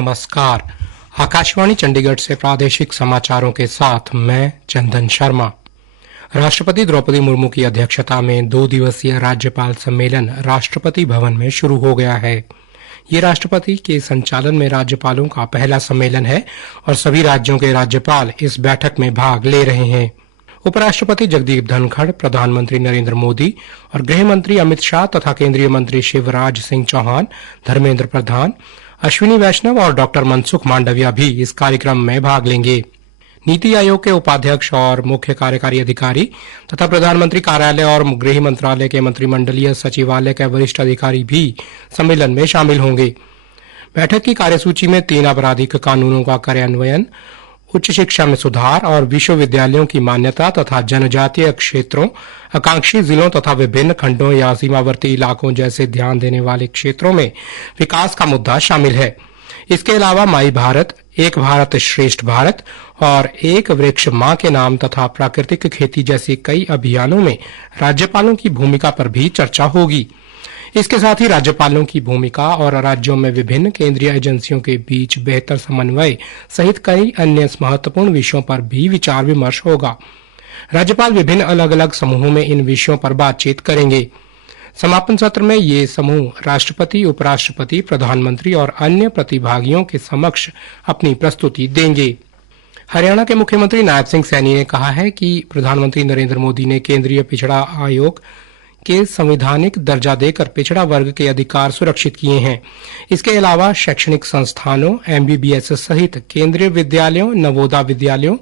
नमस्कार। आकाशवाणी चंडीगढ़ से प्रादेशिक समाचारों के साथ मैं चंदन शर्मा। राष्ट्रपति द्रौपदी मुर्मू की अध्यक्षता में 2 दिवसीय राज्यपाल सम्मेलन राष्ट्रपति भवन में शुरू हो गया है। ये राष्ट्रपति के संचालन में राज्यपालों का पहला सम्मेलन है और सभी राज्यों के राज्यपाल इस बैठक में भाग ले रहे हैं। उपराष्ट्रपति जगदीप धनखड़, प्रधानमंत्री नरेंद्र मोदी और गृह मंत्री अमित शाह तथा केंद्रीय मंत्री शिवराज सिंह चौहान, धर्मेंद्र प्रधान, अश्विनी वैष्णव और डॉक्टर मनसुख मांडविया भी इस कार्यक्रम में भाग लेंगे। नीति आयोग के उपाध्यक्ष और मुख्य कार्यकारी अधिकारी तथा प्रधानमंत्री कार्यालय और गृह मंत्रालय के मंत्रिमंडलीय सचिवालय के वरिष्ठ अधिकारी भी सम्मेलन में शामिल होंगे। बैठक की कार्यसूची में 3 आपराधिक कानूनों का कार्यान्वयन, उच्च शिक्षा में सुधार और विश्वविद्यालयों की मान्यता तथा जनजातीय क्षेत्रों, आकांक्षी जिलों तथा विभिन्न खंडों या सीमावर्ती इलाकों जैसे ध्यान देने वाले क्षेत्रों में विकास का मुद्दा शामिल है। इसके अलावा माई भारत, एक भारत श्रेष्ठ भारत और एक वृक्ष मां के नाम तथा प्राकृतिक खेती जैसे कई अभियानों में राज्यपालों की भूमिका पर भी चर्चा होगी। इसके साथ ही राज्यपालों की भूमिका और राज्यों में विभिन्न केंद्रीय एजेंसियों के बीच बेहतर समन्वय सहित कई अन्य महत्वपूर्ण विषयों पर भी विचार विमर्श होगा। राज्यपाल विभिन्न अलग अलग समूहों में इन विषयों पर बातचीत करेंगे। समापन सत्र में ये समूह राष्ट्रपति, उपराष्ट्रपति, प्रधानमंत्री और अन्य प्रतिभागियों के समक्ष अपनी प्रस्तुति देंगे। हरियाणा के मुख्यमंत्री नायब सिंह सैनी ने कहा है कि प्रधानमंत्री नरेंद्र मोदी ने केंद्रीय पिछड़ा आयोग के संवैधानिक दर्जा देकर पिछड़ा वर्ग के अधिकार सुरक्षित किए हैं। इसके अलावा शैक्षणिक संस्थानों, MBBS सहित केंद्रीय विद्यालयों, नवोदय विद्यालयों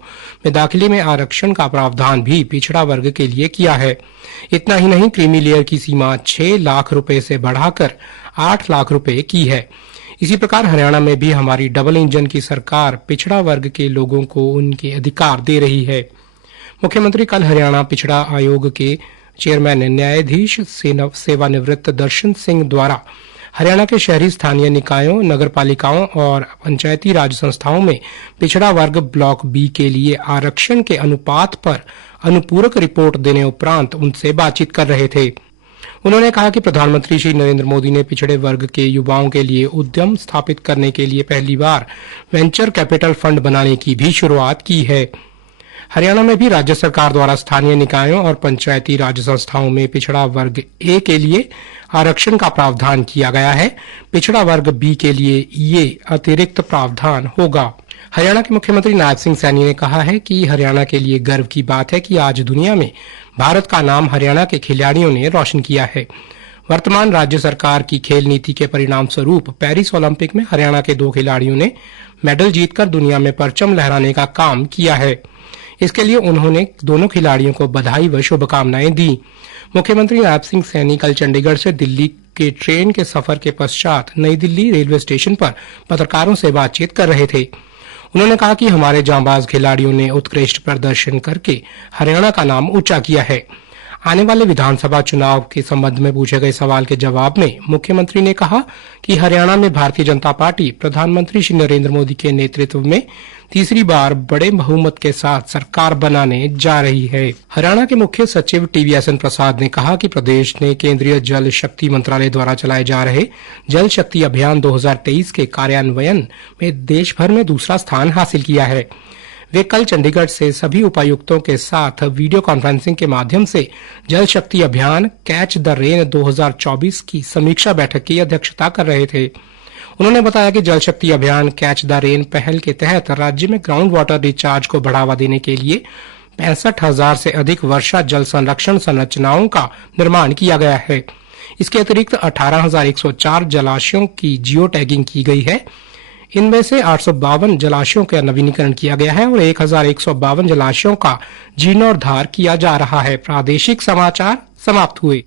में दाखिले में आरक्षण का प्रावधान भी पिछड़ा वर्ग के लिए किया है। इतना ही नहीं, क्रीमी लेयर की सीमा 6 लाख रुपए से बढ़ाकर 8 लाख रुपए की है। इसी प्रकार हरियाणा में भी हमारी डबल इंजन की सरकार पिछड़ा वर्ग के लोगों को उनके अधिकार दे रही है। मुख्यमंत्री कल हरियाणा पिछड़ा आयोग के चेयरमैन न्यायाधीश सेवानिवृत्त दर्शन सिंह द्वारा हरियाणा के शहरी स्थानीय निकायों, नगरपालिकाओं और पंचायती राज संस्थाओं में पिछड़ा वर्ग ब्लॉक बी के लिए आरक्षण के अनुपात पर अनुपूरक रिपोर्ट देने उपरांत उनसे बातचीत कर रहे थे। उन्होंने कहा कि प्रधानमंत्री श्री नरेंद्र मोदी ने पिछड़े वर्ग के युवाओं के लिए उद्यम स्थापित करने के लिए पहली बार वेंचर कैपिटल फंड बनाने की भी शुरुआत की है। हरियाणा में भी राज्य सरकार द्वारा स्थानीय निकायों और पंचायती राज संस्थाओं में पिछड़ा वर्ग ए के लिए आरक्षण का प्रावधान किया गया है। पिछड़ा वर्ग बी के लिए ये अतिरिक्त प्रावधान होगा। हरियाणा के मुख्यमंत्री नायब सिंह सैनी ने कहा है कि हरियाणा के लिए गर्व की बात है कि आज दुनिया में भारत का नाम हरियाणा के खिलाड़ियों ने रोशन किया है। वर्तमान राज्य सरकार की खेल नीति के परिणाम स्वरूप पेरिस ओलंपिक में हरियाणा के 2 खिलाड़ियों ने मेडल जीतकर दुनिया में परचम लहराने का काम किया है। इसके लिए उन्होंने दोनों खिलाड़ियों को बधाई व शुभकामनाएं दी। मुख्यमंत्री नायब सिंह सैनी कल चंडीगढ़ से दिल्ली के ट्रेन के सफर के पश्चात नई दिल्ली रेलवे स्टेशन पर पत्रकारों से बातचीत कर रहे थे। उन्होंने कहा कि हमारे जांबाज खिलाड़ियों ने उत्कृष्ट प्रदर्शन करके हरियाणा का नाम ऊंचा किया है। आने वाले विधानसभा चुनाव के संबंध में पूछे गए सवाल के जवाब में मुख्यमंत्री ने कहा कि हरियाणा में भारतीय जनता पार्टी प्रधानमंत्री श्री नरेंद्र मोदी के नेतृत्व में तीसरी बार बड़े बहुमत के साथ सरकार बनाने जा रही है। हरियाणा के मुख्य सचिव TVSN प्रसाद ने कहा कि प्रदेश ने केंद्रीय जल शक्ति मंत्रालय द्वारा चलाए जा रहे जल शक्ति अभियान 2023 के कार्यान्वयन में देश भर में दूसरा स्थान हासिल किया है। वे कल चंडीगढ़ से सभी उपायुक्तों के साथ वीडियो कॉन्फ्रेंसिंग के माध्यम से जल शक्ति अभियान कैच द रेन 2024 की समीक्षा बैठक की अध्यक्षता कर रहे थे। उन्होंने बताया कि जल शक्ति अभियान कैच द रेन पहल के तहत राज्य में ग्राउंड वाटर रिचार्ज को बढ़ावा देने के लिए 65,000 से अधिक वर्षा जल संरक्षण संरचनाओं का निर्माण किया गया है। इसके अतिरिक्त 18,104 जलाशयों की जियो टैगिंग की गई है। इनमें से 852 जलाशयों का नवीनीकरण किया गया है और 1,152 जलाशयों का जीर्णोद्धार किया जा रहा है। प्रादेशिक समाचार समाप्त हुए।